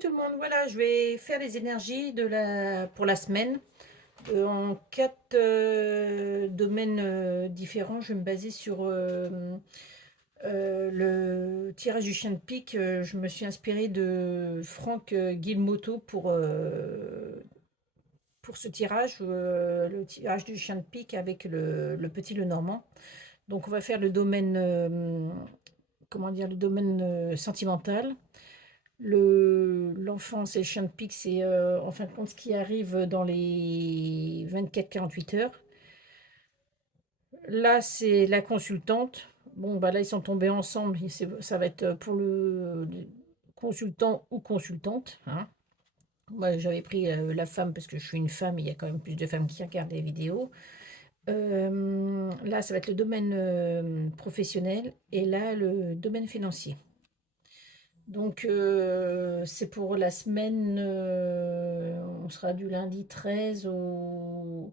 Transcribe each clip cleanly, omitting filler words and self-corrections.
tout le monde, voilà, je vais faire les énergies pour la semaine en quatre domaines différents. Je vais me baser sur le tirage du chien de pique. Je me suis inspirée de Franck Guilmoto pour ce tirage, le tirage du chien de pique avec le petit Lenormand. Donc on va faire le domaine, comment dire, le domaine sentimental. L'enfance et le chien de pique, c'est en fin de compte ce qui arrive dans les 24-48 heures. Là, c'est la consultante. Bon, bah là, ils sont tombés ensemble. Ça va être pour le consultant ou consultante, hein. Moi, j'avais pris la femme parce que je suis une femme. Il y a quand même plus de femmes qui regardent les vidéos. Là, ça va être le domaine professionnel et là, le domaine financier. Donc, c'est pour la semaine, on sera du lundi 13 au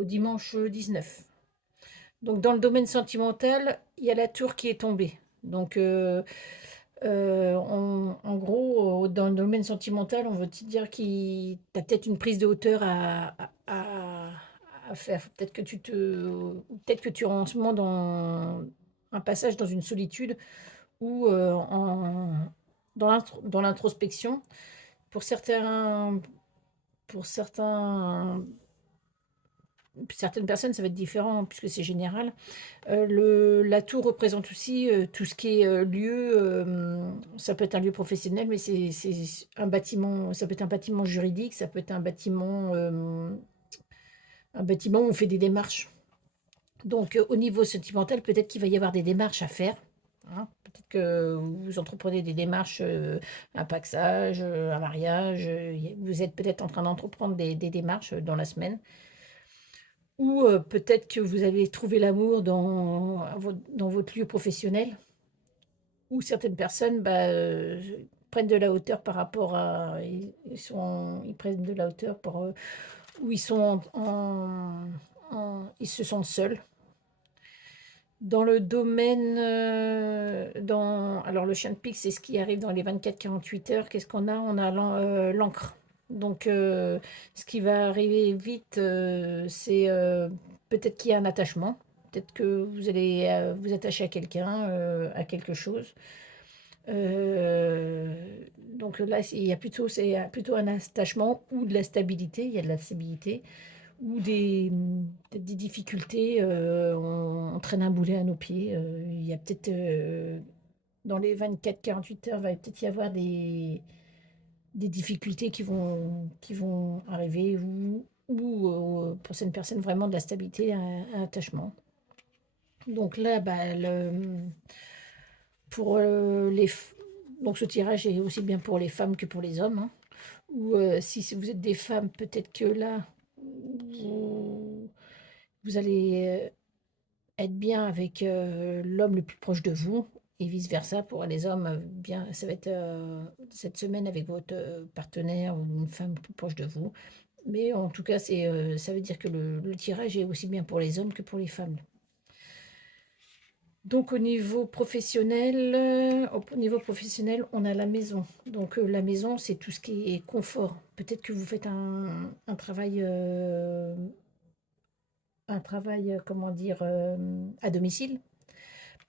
dimanche 19. Donc, dans le domaine sentimental, il y a la tour qui est tombée. Donc, en gros, dans le domaine sentimental, on veut te dire que tu as peut-être une prise de hauteur à faire. Peut-être que tu es en ce moment dans un passage dans une solitude ou dans l'introspection. Pour certains, pour certaines personnes, ça va être différent puisque c'est général. La tour représente aussi tout ce qui est lieu. Ça peut être un lieu professionnel, mais c'est un bâtiment. Ça peut être un bâtiment juridique, ça peut être un bâtiment où on fait des démarches. Donc, au niveau sentimental, peut-être qu'il va y avoir des démarches à faire, hein. Peut-être que vous entreprenez des démarches, un pacsage, un mariage, vous êtes peut-être en train d'entreprendre des démarches dans la semaine. Ou peut-être que vous avez trouvé l'amour dans votre lieu professionnel. Ou certaines personnes prennent de la hauteur par rapport à... Ils prennent de la hauteur où ils sont ils se sentent seuls. Dans le domaine, alors le chien de pique, c'est ce qui arrive dans les 24-48 heures. Qu'est-ce qu'on a? On a l'encre. Donc, ce qui va arriver vite, c'est peut-être qu'il y a un attachement. Peut-être que vous allez vous attacher à quelqu'un, à quelque chose. Euh, donc là, c'est plutôt un attachement ou de la stabilité. Il y a de la stabilité ou peut-être des difficultés, on traîne un boulet à nos pieds, il y a peut-être, dans les 24-48 heures, va peut-être y avoir des difficultés qui vont arriver ou pour certaines personnes, vraiment de la stabilité, un attachement. Donc là, pour, donc ce tirage est aussi bien pour les femmes que pour les hommes, hein. Ou si vous êtes des femmes, peut-être que là, vous vous allez, être bien avec, l'homme le plus proche de vous et vice versa pour les hommes, bien ça va être, cette semaine avec votre, partenaire ou une femme plus proche de vous. Mais en tout cas, ça veut dire que le tirage est aussi bien pour les hommes que pour les femmes. Donc au niveau professionnel, on a la maison. Donc, la maison, c'est tout ce qui est confort. Peut-être que vous faites un travail, comment dire, à domicile.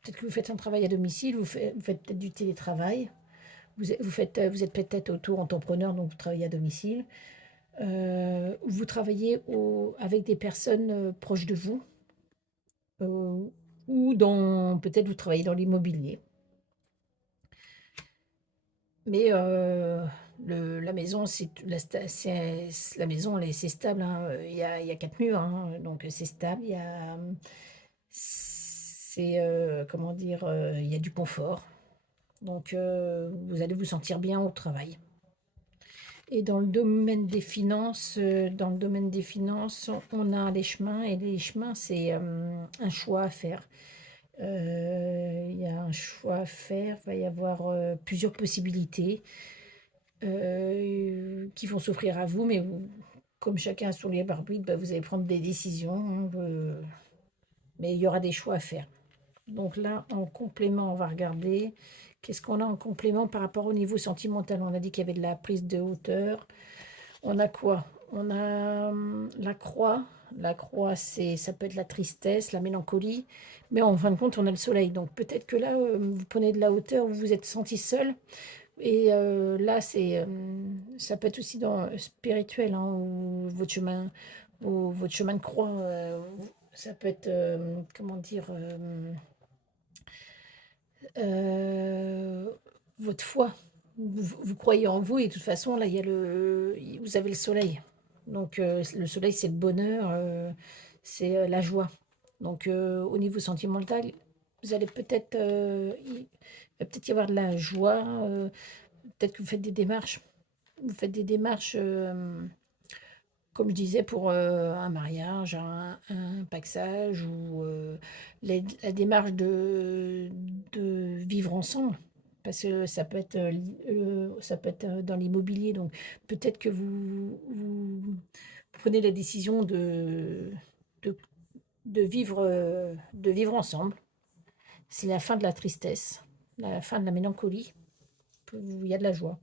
Peut-être que vous faites un travail à domicile, vous faites peut-être du télétravail, vous êtes peut-être auto-entrepreneur, donc vous travaillez à domicile. Vous travaillez avec des personnes proches de vous, euh, ou peut-être vous travaillez dans l'immobilier. Mais la maison, la maison, c'est stable, hein. Il y a quatre murs, hein, donc c'est stable. Comment dire, il y a du confort. Donc, vous allez vous sentir bien au travail. Et dans le domaine des finances, on a les chemins. Et les chemins, c'est un choix à faire. Il y a un choix à faire. Il va y avoir plusieurs possibilités qui vont s'offrir à vous. Mais comme chacun a son libre arbitre, vous allez prendre des décisions, hein, mais il y aura des choix à faire. Donc là, en complément, on va regarder Qu'est-ce qu'on a en complément par rapport au niveau sentimental? On a dit qu'il y avait de la prise de hauteur. On a quoi? On a la croix. La croix, ça peut être la tristesse, la mélancolie. Mais en fin de compte, on a le soleil. Donc peut-être que là, vous prenez de la hauteur, vous vous êtes senti seul. Et là, ça peut être aussi spirituel, hein, ou votre chemin de croix. Ça peut être, comment dire, euh, votre foi. Vous croyez en vous et de toute façon, là, vous avez le soleil. Donc, le soleil, c'est le bonheur, c'est la joie. Donc, au niveau sentimental, vous allez peut-être, il va peut-être y avoir de la joie. Peut-être que vous faites des démarches. Vous faites des démarches, comme je disais, pour un mariage, un pacsage ou la démarche de vivre ensemble. Parce que ça peut être dans l'immobilier. Donc peut-être que vous prenez la décision de, de vivre ensemble. C'est la fin de la tristesse, la fin de la mélancolie. Il y a de la joie.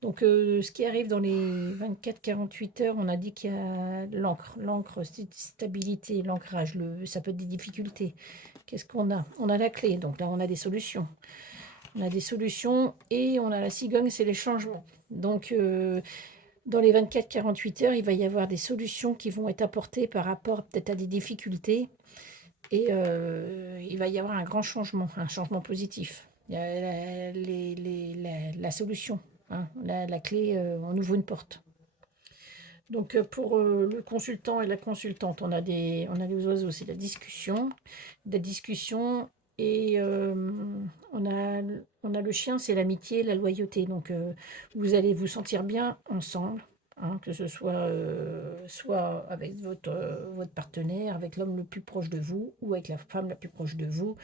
Donc, ce qui arrive dans les 24-48 heures, on a dit qu'il y a l'encre, stabilité, l'ancrage, ça peut être des difficultés. Qu'est-ce qu'on a? On a la clé, donc là, on a des solutions. On a des solutions et on a la cigogne, c'est les changements. Donc, dans les 24-48 heures, il va y avoir des solutions qui vont être apportées par rapport peut-être à des difficultés et il va y avoir un grand changement, un changement positif. Il y a la solution, hein, la clé, on ouvre une porte. Donc pour le consultant et la consultante, on a les oiseaux, c'est la discussion et on a le chien, c'est l'amitié, la loyauté. Donc vous allez vous sentir bien ensemble, hein, que ce soit avec votre partenaire, avec l'homme le plus proche de vous ou avec la femme la plus proche de vous.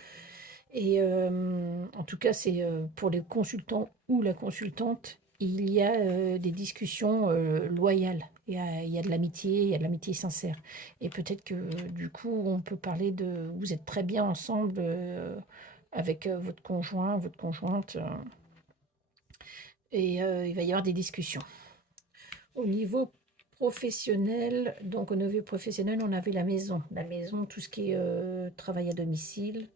Et en tout cas, c'est pour les consultants ou la consultante, il y a des discussions loyales. Il y a de l'amitié, il y a de l'amitié sincère. Et peut-être que du coup, on peut parler de... Vous êtes très bien ensemble avec votre conjoint, votre conjointe. Et il va y avoir des discussions. Au niveau professionnel, donc au niveau professionnel, on avait la maison. La maison, tout ce qui est travail à domicile,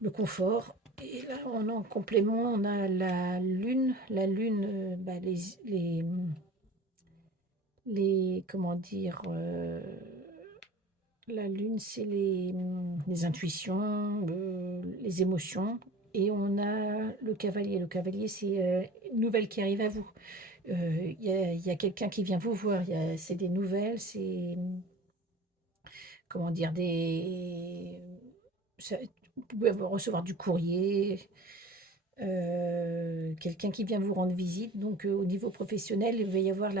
le confort. Et là, on a en complément, on a la lune. La lune, bah, comment dire, la lune, c'est les intuitions, les émotions. Et on a le cavalier. Le cavalier, c'est une nouvelle qui arrive à vous. Il y a quelqu'un qui vient vous voir. C'est des nouvelles, c'est, comment dire, vous pouvez recevoir du courrier, quelqu'un qui vient vous rendre visite. Donc, au niveau professionnel, il va y avoir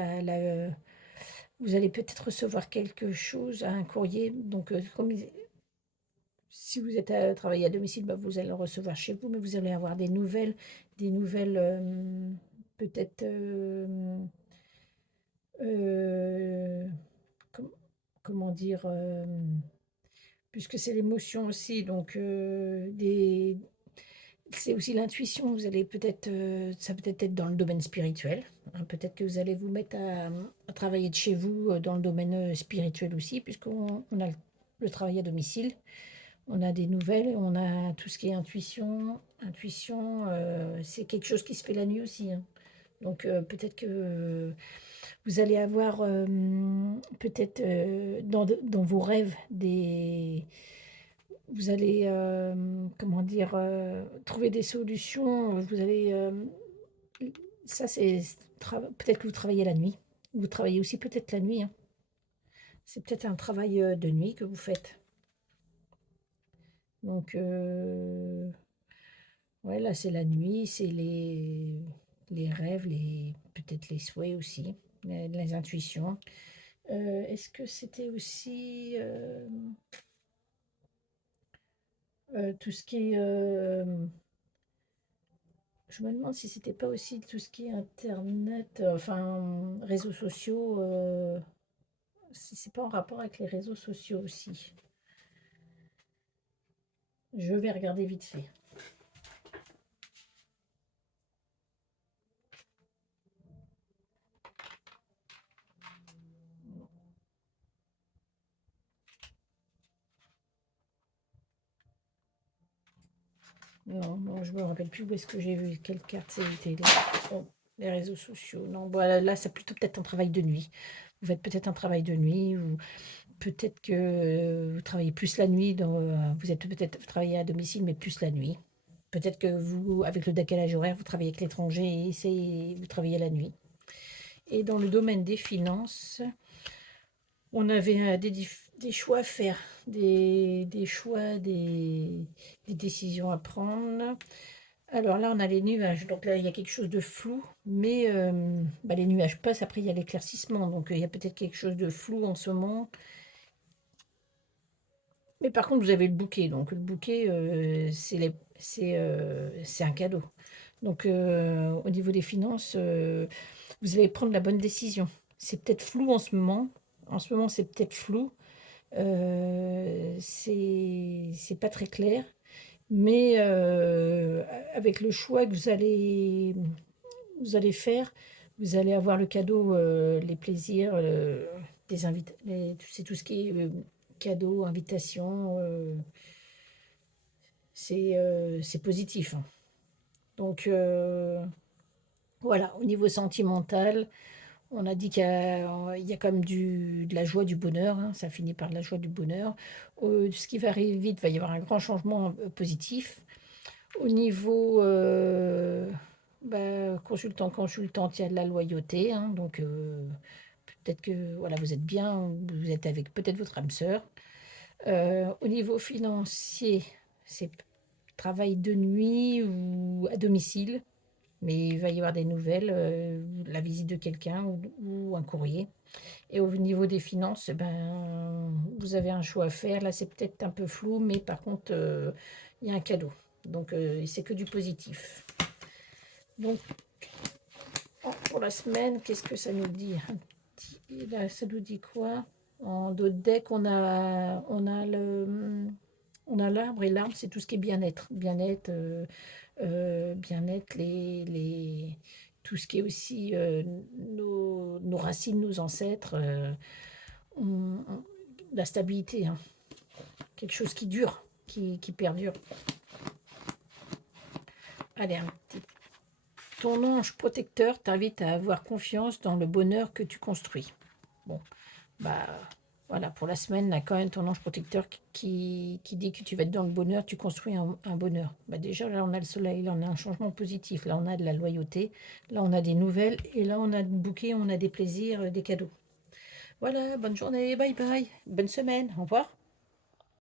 vous allez peut-être recevoir quelque chose, un courrier. Donc, si vous êtes à travailler à domicile, bah, vous allez le recevoir chez vous, mais vous allez avoir des nouvelles, peut-être, euh, com- comment dire, puisque c'est l'émotion aussi, donc c'est aussi l'intuition. Vous allez peut-être, ça peut être dans le domaine spirituel, hein. Peut-être que vous allez vous mettre à travailler de chez vous dans le domaine spirituel aussi, puisqu'on a le travail à domicile. On a des nouvelles, on a tout ce qui est intuition. Intuition, c'est quelque chose qui se fait la nuit aussi, hein. Donc peut-être que vous allez avoir peut-être dans vos rêves vous allez, comment dire, trouver des solutions. Vous allez, ça c'est, peut-être que vous travaillez la nuit. Vous travaillez aussi peut-être la nuit, hein. C'est peut-être un travail de nuit que vous faites. Donc, ouais, là c'est la nuit, c'est les rêves, peut-être les souhaits aussi, les intuitions. Est-ce que c'était aussi tout ce qui est... je me demande si c'était pas aussi tout ce qui est internet, enfin réseaux sociaux, si c'est pas en rapport avec les réseaux sociaux aussi. Je vais regarder vite fait. Non, non, je me rappelle plus où est-ce que j'ai vu quelle carte c'était. Bon, les réseaux sociaux. Non, voilà, là, c'est plutôt peut-être un travail de nuit. Vous faites peut-être un travail de nuit ou peut-être que vous travaillez plus la nuit. Vous êtes peut-être vous travaillez à domicile, mais plus la nuit. Peut-être que vous, avec le décalage horaire, vous travaillez avec l'étranger et vous travaillez la nuit. Et dans le domaine des finances, on avait des choix à faire, des choix, des décisions à prendre. Alors là, on a les nuages. Donc là, il y a quelque chose de flou, mais bah, les nuages passent. Après, il y a l'éclaircissement. Donc il y a peut-être quelque chose de flou en ce moment. Mais par contre, vous avez le bouquet. Donc le bouquet, c'est un cadeau. Donc au niveau des finances, vous allez prendre la bonne décision. C'est peut-être flou en ce moment. En ce moment, c'est peut-être flou. C'est pas très clair. Mais avec le choix que vous allez faire, vous allez avoir le cadeau, les plaisirs, des invités. C'est tout ce qui est cadeau, invitation. C'est positif, hein. Donc voilà, au niveau sentimental, on a dit qu'il y a quand même de la joie, du bonheur, hein, ça finit par de la joie, du bonheur. Ce qui va arriver vite, va y avoir un grand changement positif. Au niveau bah, consultante, il y a de la loyauté, hein, donc peut-être que voilà, vous êtes bien, vous êtes avec peut-être votre âme sœur. Au niveau financier, c'est travail de nuit ou à domicile, mais il va y avoir des nouvelles, la visite de quelqu'un ou un courrier. Et au niveau des finances, eh ben, vous avez un choix à faire. Là, c'est peut-être un peu flou, mais par contre, il y a un cadeau. Donc, c'est que du positif. Donc, pour la semaine, qu'est-ce que ça nous dit? Là, ça nous dit quoi? En dos de deck, on a l'arbre, et l'arbre, c'est tout ce qui est bien-être. Bien-être, bien-être, tout ce qui est aussi nos racines, nos ancêtres, la stabilité, hein. Quelque chose qui dure, qui perdure. Allez, ton ange protecteur t'invite à avoir confiance dans le bonheur que tu construis. Bon, bah voilà, pour la semaine, là, quand même, ton ange protecteur qui dit que tu vas être dans le bonheur, tu construis un bonheur. Bah déjà, là, on a le soleil, là, on a un changement positif, là, on a de la loyauté, là, on a des nouvelles, et là, on a des bouquets, on a des plaisirs, des cadeaux. Voilà, bonne journée, bye bye, bonne semaine, au revoir.